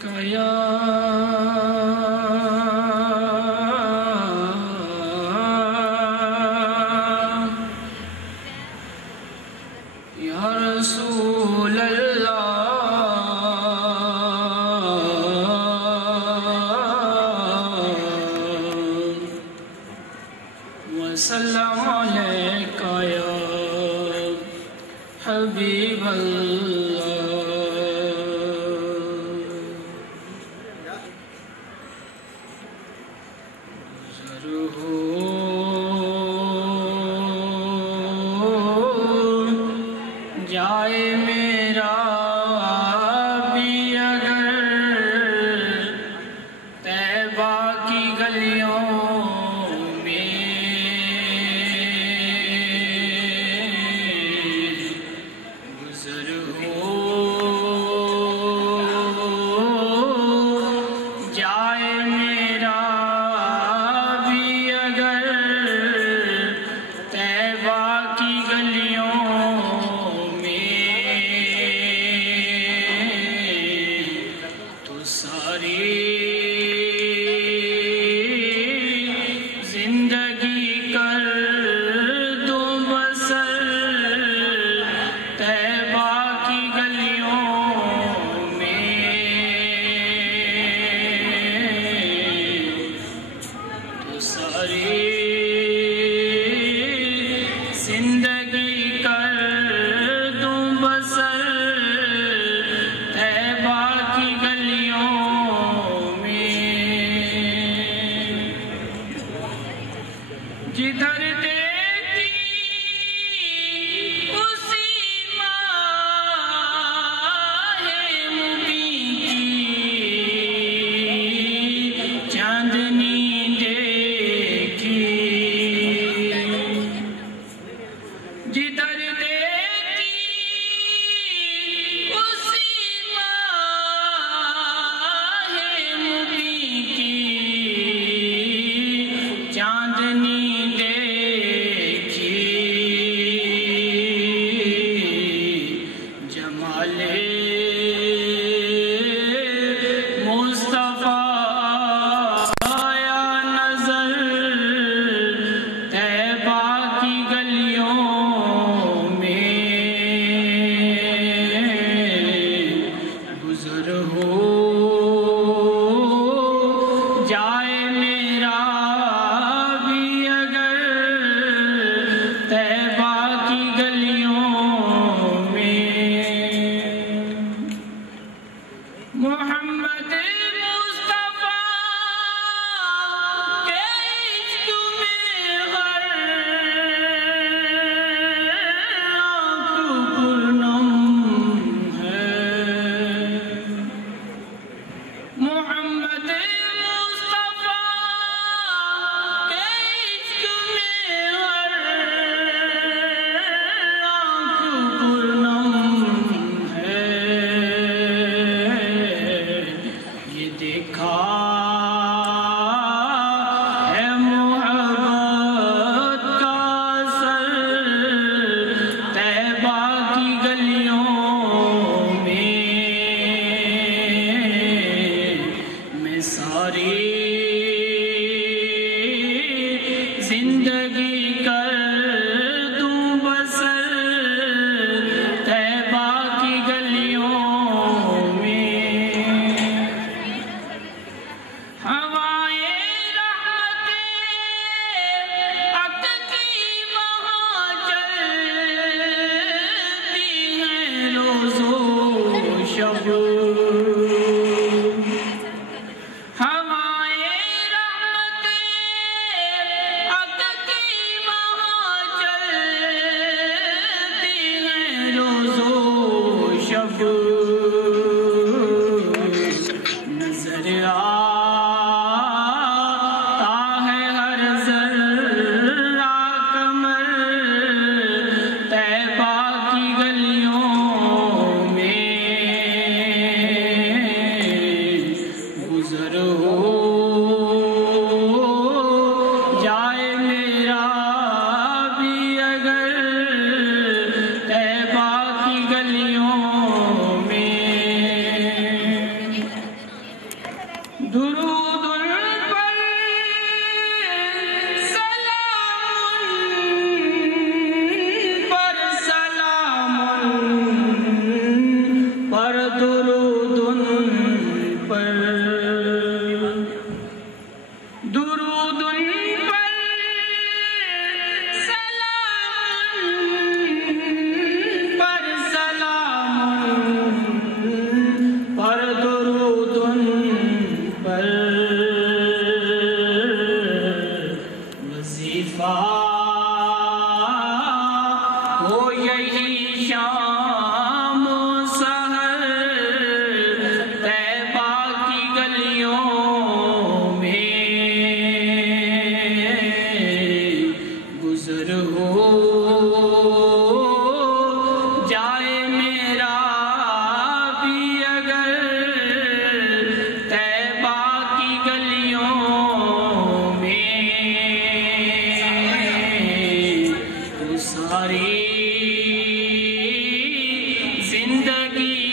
یا رسول اللہ وسلم علیک یا حبیب اللہ جائے میرا بھی اگر طیبہ کی گلیوں میں گزر ہو جائے میرا بھی اگر طیبہ کی گلیوں زندگی کر دوں بسر طیبہ کی گلیوں میں تو ساری زندگی کر دوں بسر طیبہ کی گلیوں جدھر دیکھتی اسی ماہ مبین کی چاندنی دیکھی جدھر دیکھتی اسی ماہ مبین کی چاندنی جائے میرا بھی اگر طیبہ کی گلیوں میں محمد مصطفیٰ کے عشق میں ہر آنکھ پرنم ہے محمد دیکھا ہے محبت کا اثر طیبہ کی گلیوں میں میں ساری زندگی کر دوں بسر طیبہ کی گلیوں نظر آتا ہے ہر ذرہ قمر طیبہ کی گلیوں میں درود ان پر درود ان پر سلام پر سلام پر درود ان پر وظیفہ ہو یہی شام و سحر طیبہ کی گلیوں میں گزر ہو جائے میرا بھی اگر طیبہ کی گلیوں میں وہ ساری زندگی